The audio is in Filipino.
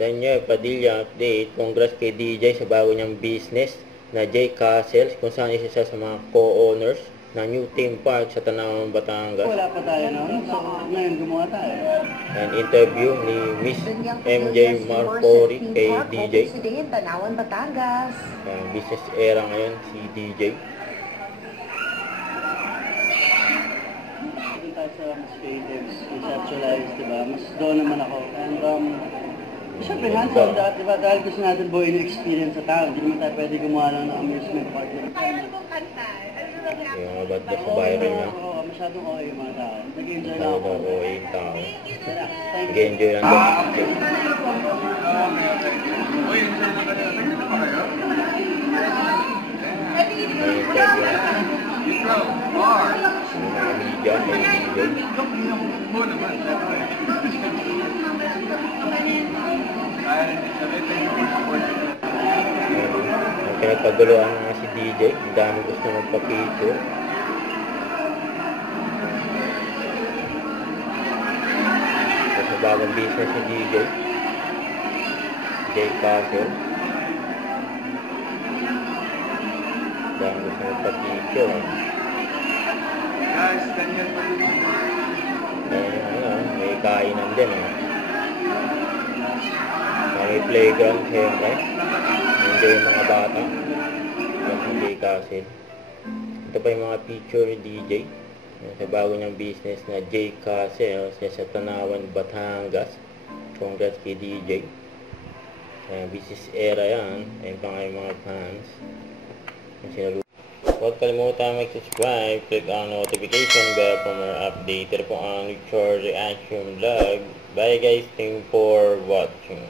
Daniel Padilla update. Congrats kay DJ sa bago niyang business na J Castles, kung saan isa sa mga co-owners ng New Theme Park sa Tanawan, Batangas. Wala pa tayo noon, so ngayon gumawa tayo. An interview ni Miss MJ Marfori kay DJ. Tanawan, Batangas. Business era ngayon si DJ. Doon tayo sa mas creatives, conceptualize, diba? Mas doon naman ako. And siyempre, hands-on, diba? Dahil gusto natin buhay na experience sa tao. Hindi naman tayo pwede gumawa lang ng amusement park. Kaya kong kanta. Ano lang yan? Yung mga ba't ba sa viral niya? Oo, masyadong okay yung mga tao. Nag-enjoy lang ako. Oo, yung tao. Thank you. Nag-enjoy lang daw si DJ. Media kay DJ. Pinagpaguluhan nga si DJ, ang dami gusto magpa-picture. Sa bagong business si DJ, J Castle. Dami gusto magpa-picture. Guys, Daniel Padilla. May kainan din. May playground siyempre. Enjoy yung mga bata. Hindi kasi. Ito pa yung mga picture ni DJ. Sa bago niyang business na J Castle sa Tanawan, Batangas. Congrats kay DJ. Business era yan. Ayun pa nga yung mga fans. Huwag kalimutan mag-subscribe, click ang notification bell for more update. Ito po ang Richard Reaction Vlog. Bye guys, thank you for watching.